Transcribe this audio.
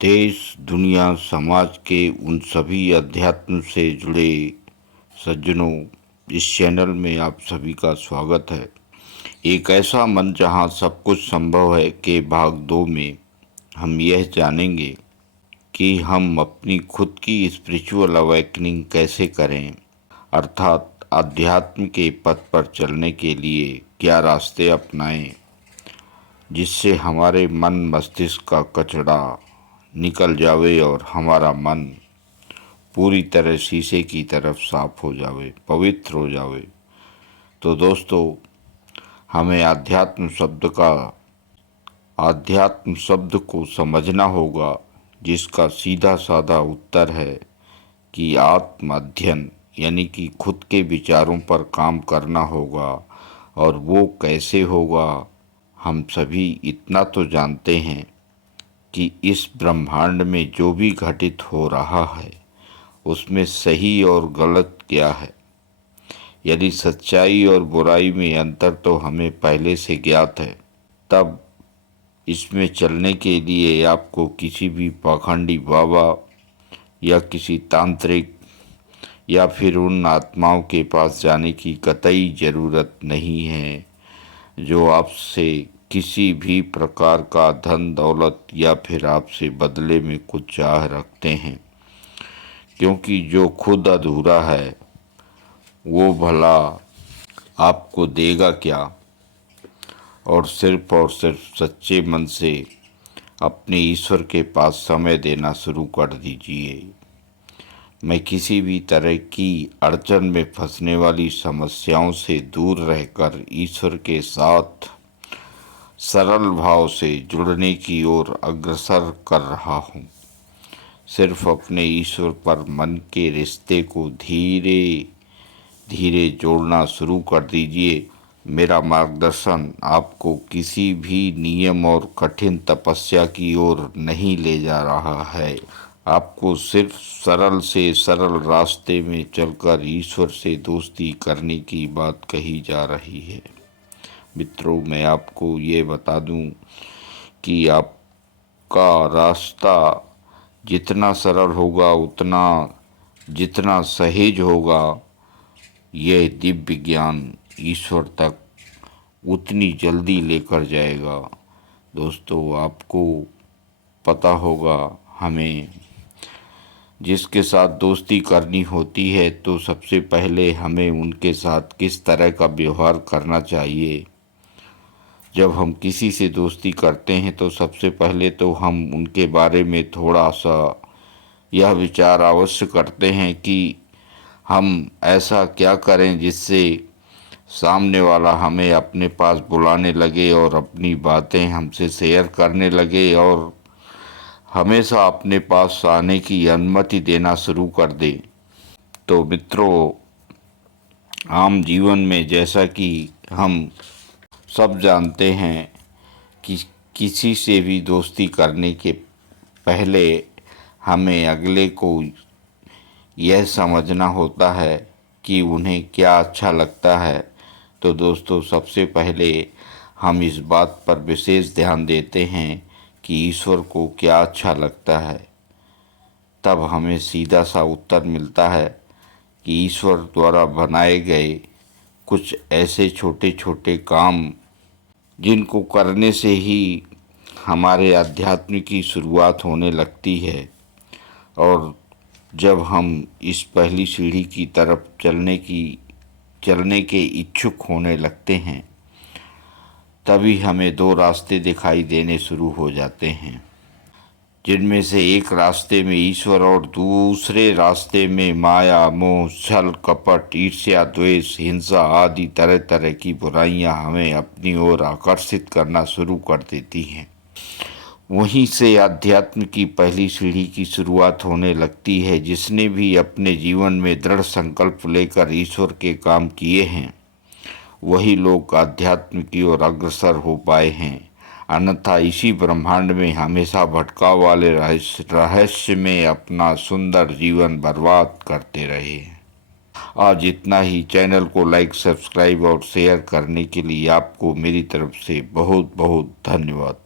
देश, दुनिया, समाज के उन सभी अध्यात्म से जुड़े सज्जनों, इस चैनल में आप सभी का स्वागत है। एक ऐसा मन जहां सब कुछ संभव है के भाग 2 में हम यह जानेंगे कि हम अपनी खुद की स्पिरिचुअल अवेकनिंग कैसे करें, अर्थात अध्यात्म के पथ पर चलने के लिए क्या रास्ते अपनाएं, जिससे हमारे मन मस्तिष्क का कचरा निकल जावे और हमारा मन पूरी तरह शीशे की तरफ साफ हो जावे, पवित्र हो जावे। तो दोस्तों, हमें आध्यात्म शब्द को समझना होगा, जिसका सीधा साधा उत्तर है कि आत्म अध्ययन, यानी कि खुद के विचारों पर काम करना होगा। और वो कैसे होगा? हम सभी इतना तो जानते हैं कि इस ब्रह्मांड में जो भी घटित हो रहा है उसमें सही और गलत क्या है, यदि सच्चाई और बुराई में अंतर तो हमें पहले से ज्ञात है। तब इसमें चलने के लिए आपको किसी भी पाखंडी बाबा या किसी तांत्रिक या फिर उन आत्माओं के पास जाने की कतई ज़रूरत नहीं है जो आपसे किसी भी प्रकार का धन दौलत या फिर आपसे बदले में कुछ चाह रखते हैं, क्योंकि जो खुद अधूरा है वो भला आपको देगा क्या। और सिर्फ सच्चे मन से अपने ईश्वर के पास समय देना शुरू कर दीजिए। मैं किसी भी तरह की अड़चन में फंसने वाली समस्याओं से दूर रहकर ईश्वर के साथ सरल भाव से जुड़ने की ओर अग्रसर कर रहा हूँ। सिर्फ अपने ईश्वर पर मन के रिश्ते को धीरे धीरे जोड़ना शुरू कर दीजिए। मेरा मार्गदर्शन आपको किसी भी नियम और कठिन तपस्या की ओर नहीं ले जा रहा है। आपको सिर्फ सरल से सरल रास्ते में चलकर ईश्वर से दोस्ती करने की बात कही जा रही है। मित्रों, मैं आपको ये बता दूं कि आपका रास्ता जितना सरल होगा, जितना सहज होगा, यह दिव्य ज्ञान ईश्वर तक उतनी जल्दी लेकर जाएगा। दोस्तों, आपको पता होगा, हमें जिसके साथ दोस्ती करनी होती है तो सबसे पहले हमें उनके साथ किस तरह का व्यवहार करना चाहिए। जब हम किसी से दोस्ती करते हैं तो सबसे पहले तो हम उनके बारे में थोड़ा सा यह विचार अवश्य करते हैं कि हम ऐसा क्या करें जिससे सामने वाला हमें अपने पास बुलाने लगे और अपनी बातें हमसे शेयर करने लगे और हमेशा अपने पास आने की अनुमति देना शुरू कर दे। तो मित्रों, आम जीवन में जैसा कि हम सब जानते हैं कि किसी से भी दोस्ती करने के पहले हमें अगले को यह समझना होता है कि उन्हें क्या अच्छा लगता है। तो दोस्तों, सबसे पहले हम इस बात पर विशेष ध्यान देते हैं कि ईश्वर को क्या अच्छा लगता है। तब हमें सीधा सा उत्तर मिलता है कि ईश्वर द्वारा बनाए गए कुछ ऐसे छोटे छोटे काम जिनको करने से ही हमारे अध्यात्म की शुरुआत होने लगती है। और जब हम इस पहली सीढ़ी की तरफ चलने के इच्छुक होने लगते हैं, तभी हमें 2 रास्ते दिखाई देने शुरू हो जाते हैं, जिनमें से एक रास्ते में ईश्वर और दूसरे रास्ते में माया, मोह, छल, कपट, ईर्ष्या, द्वेष, हिंसा आदि तरह तरह की बुराइयां हमें अपनी ओर आकर्षित करना शुरू कर देती हैं। वहीं से अध्यात्म की पहली सीढ़ी की शुरुआत होने लगती है। जिसने भी अपने जीवन में दृढ़ संकल्प लेकर ईश्वर के काम किए हैं, वही लोग अध्यात्म की ओर अग्रसर हो पाए हैं। अन्यथा इसी ब्रह्मांड में हमेशा भटकाव वाले रहस्य में अपना सुंदर जीवन बर्बाद करते रहे। आज इतना ही। चैनल को लाइक, सब्सक्राइब और शेयर करने के लिए आपको मेरी तरफ से बहुत बहुत धन्यवाद।